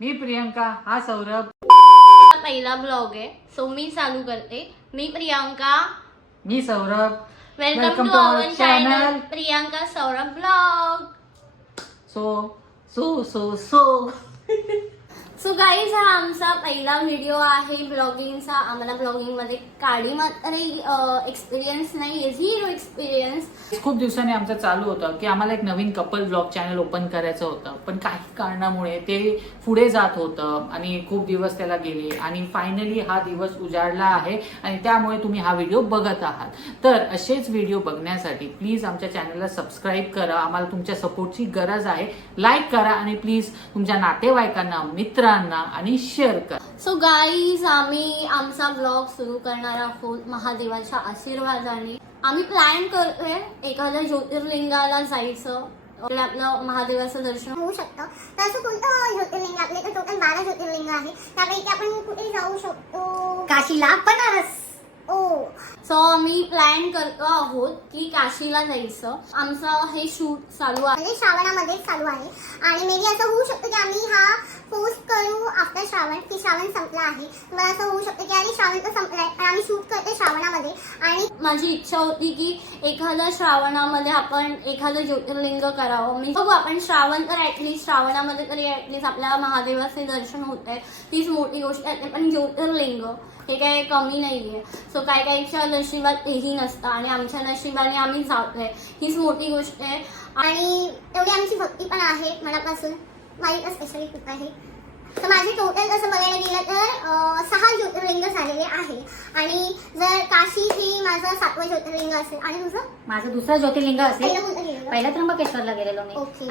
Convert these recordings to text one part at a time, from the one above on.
मी प्रियंका, हा सौरभ. पहिला ब्लॉग आहे सो मी चालू करते. मी प्रियंका, मी Saurabh. Welcome to our channel Priyanka Saurabh blog. So so guys, हा आमचा पहिला व्हिडिओ आहे ब्लॉगिंगचा. आम्हाला ब्लॉगिंग मध्ये काडी मात्र एक्सपिरियन्स नाही, झिरो एक्सपिरियन्स. खूप दिवसांनी आमचं चालू होतं की आम्हाला एक नवीन कपल ब्लॉग चॅनल ओपन करायचं होतं, पण काही कारणामुळे ते पुढे जात होतं आणि खूप दिवस त्याला गेले आणि फायनली हा दिवस उजाडला आहे आणि त्यामुळे तुम्ही हा व्हिडिओ बघत आहात. तर असेच व्हिडिओ बघण्यासाठी प्लीज आमच्या चॅनलला सबस्क्राईब करा. आम्हाला तुमच्या सपोर्टची गरज आहे. लाईक करा आणि प्लीज तुमच्या नातेवाईकांना, मित्रांना आणि शेअर करा. सो गाईज, आम्ही आमचा ब्लॉग सुरू करणार आहोत महादेवाच्या आशीर्वादाने. आम्ही प्लॅन करतोय एखाद्या ज्योतिर्लिंगाला जायचं. आपलं महादेवाचं दर्शन होऊ शकतं. तर असं कोणतं ज्योतिर्लिंग? आपले तर टोटल 12 ज्योतिर्लिंग आहे. त्यापैकी आपण कुठे जाऊ शकतो? काशीला, बनारस. सो आम्ही प्लॅन करतो आहोत की काशीला जायचं. आमचं हे शूट चालू आहे, म्हणजे श्रावणामध्ये चालू आहे आणि मे बी असं होऊ शकतं की आम्ही हा पोस्ट करू आफ्टर श्रावण, की श्रावण संपला आहे. मला असं होऊ शकतं की अरे श्रावण तर संपलाय पण आम्ही शूट करते श्रावणामध्ये. आणि माझी इच्छा होती की एखाद्या श्रावणामध्ये आपण एखादं ज्योतिर्लिंग करावं. मी बघू, आपण श्रावण तर ऍटलीस्ट श्रावणामध्ये तरी ऍटलीस्ट आपल्या महादेवाचे दर्शन होत आहे, तीच मोठी गोष्ट आहे. पण ज्योतिर्लिंग हे काही कमी नाहीये. सो काय काहीच्या नशिबात तेही नसतं आणि आमच्या नशिबाने आम्ही जातोय, हीच मोठी गोष्ट आहे. आणि तेवढी आमची भक्ती पण आहे मनापासून. वाईट स्पेशली खूप आहे. तर माझे टोटल असं बघायला गेलं तर 6 ज्योतिर्लिंग झालेले आहे आणि जर काशी हे माझं 7वं ज्योतिर्लिंग असेल. आणि तुझं? माझं दुसरं ज्योतिर्लिंग असेल. पहिलं कोणतं गेलेलं? पहिलं त्र्यंबकेश्वरला गेलेलो मी. ओके.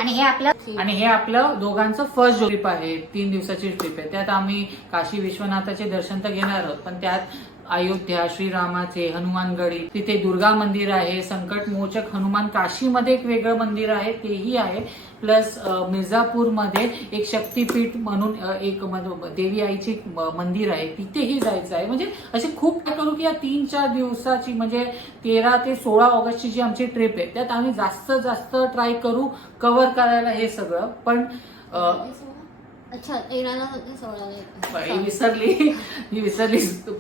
आणि हे आपलं दोघांचं फर्स्ट ट्रिप आहे. 3 दिवसाची ट्रिप आहे. त्यात आम्ही काशी विश्वनाथाचे दर्शन तर घेणार आहोत, पण त्यात अयोध्या, श्रीरामाचे, हनुमानगडी, तिथे दुर्गा मंदिर आहे, संकटमोचक हनुमान, काशीमध्ये एक वेगळं मंदिर आहे तेही आहे, प्लस मिर्झापूरमध्ये एक शक्तीपीठ म्हणून एक देवी आईची मंदिर आहे, तिथेही जायचं आहे. म्हणजे असे खूप काय करू की या 3-4 दिवसाची म्हणजे 13 ते 16 ऑगस्टची जी आमची ट्रिप आहे त्यात आम्ही जास्त ट्राय करू कव्हर करायला हे सगळं. पण अच्छा, 13ला होते, 16ला विसरली.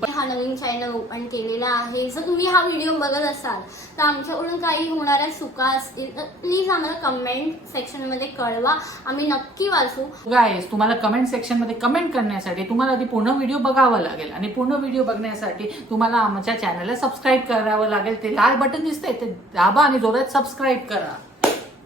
हा नवीन चॅनल ओपन केलेला आहे. जर तुम्ही हा व्हिडिओ बघत असाल तर आमच्याकडून काही होणाऱ्या चुका असतील तर प्लीज आम्हाला कमेंट सेक्शन मध्ये कळवा, आम्ही नक्की वाचू. गाईज, तुम्हाला कमेंट सेक्शन मध्ये कमेंट करण्यासाठी तुम्हाला आधी पूर्ण व्हिडिओ बघावा लागेल आणि पूर्ण व्हिडिओ बघण्यासाठी तुम्हाला आमच्या चॅनलला सबस्क्राईब करावं लागेल. ते लाल बटन दिसतंय ते दाबा आणि जोरात सबस्क्राईब करा.